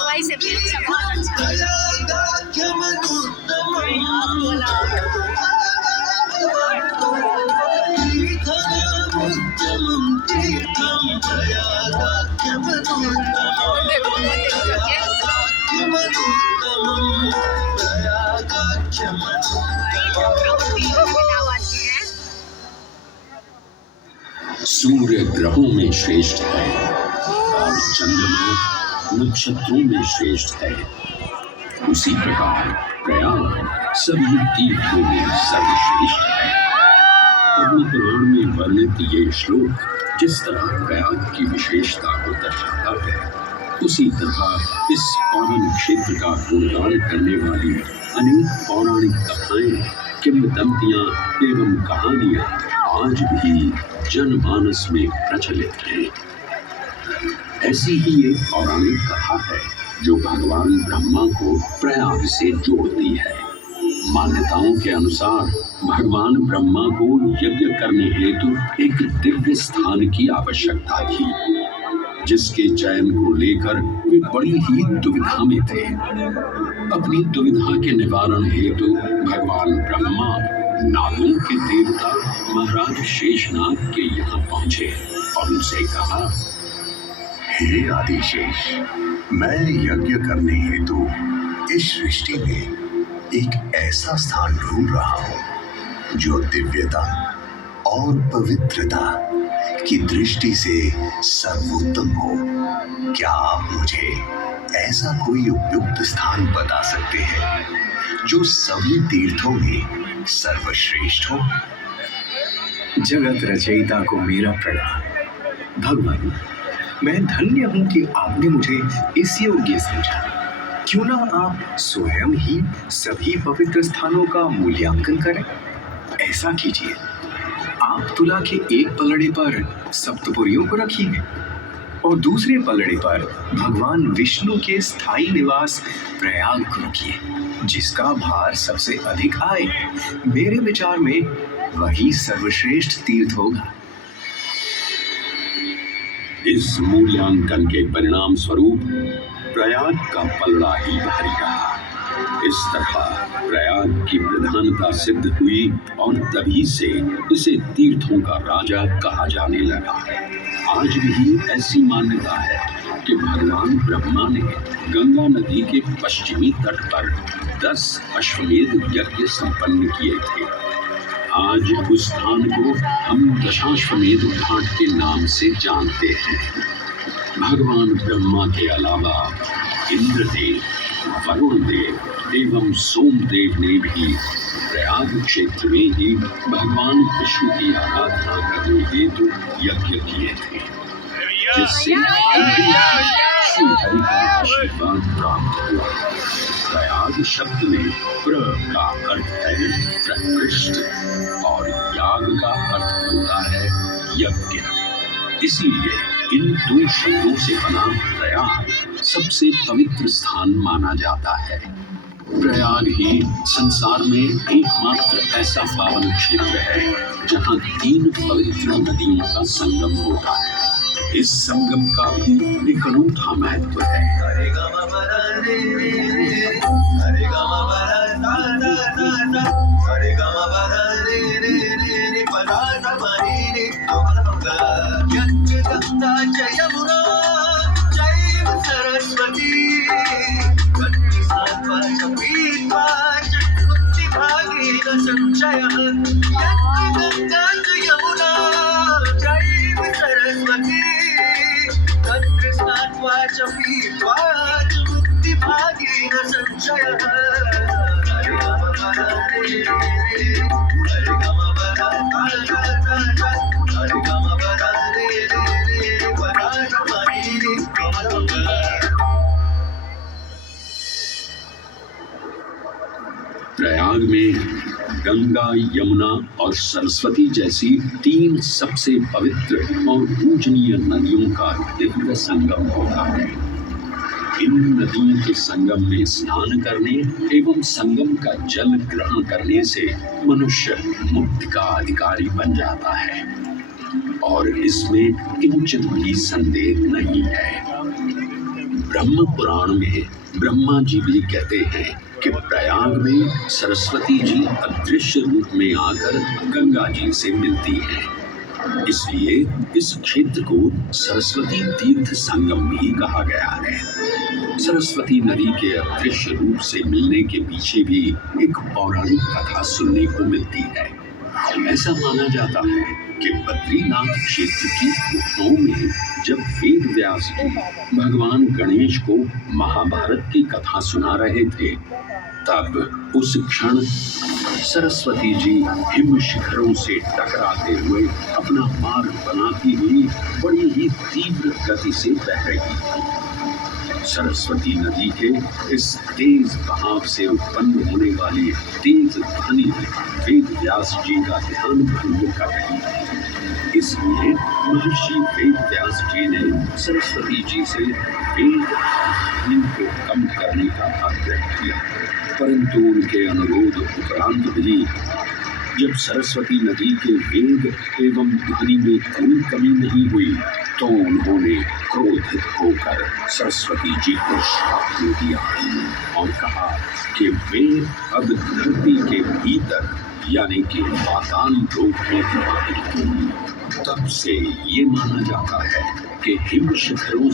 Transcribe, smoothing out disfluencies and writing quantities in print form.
भाई से भी अच्छा, बहुत अच्छा। सूर्य ग्रहों में श्रेष्ठ है और चंद्रमा नक्षत्रों में श्रेष्ठ है। उसी प्रकार प्रयाग सभी तीर्थों में सर्वश्रेष्ठ है। पद्म पुराण में वर्णित ये श्लोक जिस तरह प्रयाग की विशेषता को दर्शाता है, उसी तरह इस पावन क्षेत्र का गुणगान करने वाली अनेक पौराणिक कथाएं, किंवदंतियां एवं कहानियां आज भी जनमानस में प्रचलित है। ऐसी ही एक पौराणिक कथा है जो भगवान ब्रह्मा को प्रयाग से जोड़ती है। मान्यताओं के अनुसार भगवान ब्रह्मा को यज्ञ करने हेतु एक दिव्य स्थान की आवश्यकता थी, जिसके चयन को लेकर वे बड़ी ही दुविधा में थे। अपनी दुविधा के निवारण हेतु भगवान ब्रह्मा नागों के देवता महाराज शेषनाग के यहाँ पहुंचे और उनसे कहा, हे आदिशेष, मैं यज्ञ करने हेतु इस सृष्टि में एक ऐसा स्थान ढूंढ रहा हूं जो दिव्यता और पवित्रता की दृष्टि से सर्वोत्तम हो। क्या आप मुझे ऐसा कोई उपयुक्त स्थान बता सकते हैं जो सभी तीर्थों में सर्वश्रेष्ठ हो? जगत रचयिता को मेरा प्रणाम। भगवान, मैं धन्य हूं कि आपने मुझे इस योग्य समझा। क्यों ना आप स्वयं ही सभी पवित्र स्थानों का मूल्यांकन करें। ऐसा कीजिए, आप तुला के एक पलड़े पर सप्तपुरियों को रखिए और दूसरे पलड़े पर भगवान विष्णु के स्थायी निवास प्रयाग को रखिए, जिसका भार सबसे अधिक आए। मेरे विचार में वही सर्वश्रेष्ठ तीर्थ होगा। इस मूल्यांकन के परिणाम स्वरूप प्रयाग का पलड़ा ही भारी रहा। इस तरह प्रयाग की प्रधानता सिद्ध हुई और तभी से इसे तीर्थों का राजा कहा जाने लगा। आज भी ऐसी मान्यता है कि भगवान ब्रह्मा ने गंगा नदी के पश्चिमी तट पर 10 अश्वमेध यज्ञ संपन्न किए थे। आज उस स्थान को हम दशाश्वमेध घाट के नाम से जानते हैं। भगवान ब्रह्मा के अलावा इंद्रदेव, वरुण देव एवं सोमदेव ने भी प्रयाग क्षेत्र में ही भगवान विष्णु की आराधना करने हेतु यज्ञ किए थे, जिससे श्री हरि का आशीर्वाद प्राप्त हुआ। प्रयाग शब्द में प्र का अर्थ है प्रकृष्ट और याग का अर्थ होता है यज्ञ। इसीलिए इन दो शब्दों से बना प्रयाग सबसे पवित्र स्थान माना जाता है। प्रयाग ही संसार में एकमात्र ऐसा पावन क्षेत्र है जहाँ 3 पवित्र नदियों का संगम होता है। इस संगम का भी एक अनूठा महत्व है। प्रयाग में गंगा, यमुना और सरस्वती जैसी 3 सबसे पवित्र और पूजनीय नदियों का दिव्य संगम होता है। इन नदियों के संगम में स्नान करने एवं संगम का जल ग्रहण करने से मनुष्य मुक्ति का अधिकारी बन जाता है और इसमें किंचित भी संदेह नहीं है। ब्रह्म पुराण में ब्रह्मा जी भी कहते हैं कि प्रयाग में सरस्वती जी अदृश्य रूप में आकर गंगा जी से मिलती हैं। इसलिए इस क्षेत्र को सरस्वती तीर्थ संगम भी कहा गया है। सरस्वती नदी के अदृश्य रूप से मिलने के पीछे भी एक पौराणिक कथा सुनने को मिलती है। ऐसा माना जाता है कि बद्रीनाथ क्षेत्र की गुफाओं में जब वेद व्यास जी भगवान गणेश को महाभारत की कथा सुना रहे थे, तब उस क्षण सरस्वती जी हिम शिखरों से टकराते हुए अपना मार्ग बनाती हुई बड़ी ही तीव्र गति से बह रही थी। सरस्वती नदी के इस तेज बहाव से उत्पन्न होने वाली तेज ध्वनि वेद व्यास जी का ध्यान भंग कर रही थी। इसलिए महर्षि वेद व्यास जी ने सरस्वती जी से वेद ध्वनि को कम करने का आग्रह किया, परंतु उनके अनुरोध उपरांत भी जब सरस्वती नदी के वेग एवं ध्वनि में कोई कमी नहीं हुई, तो उन्होंने क्रोधित होकर सरस्वती जी को श्राप दे दिया और कहा कि वे अब धरती के भीतर यानी कि पाताल लोक में प्रवाहित होंगी। तब से ये माना जाता है कि हिम शिखरों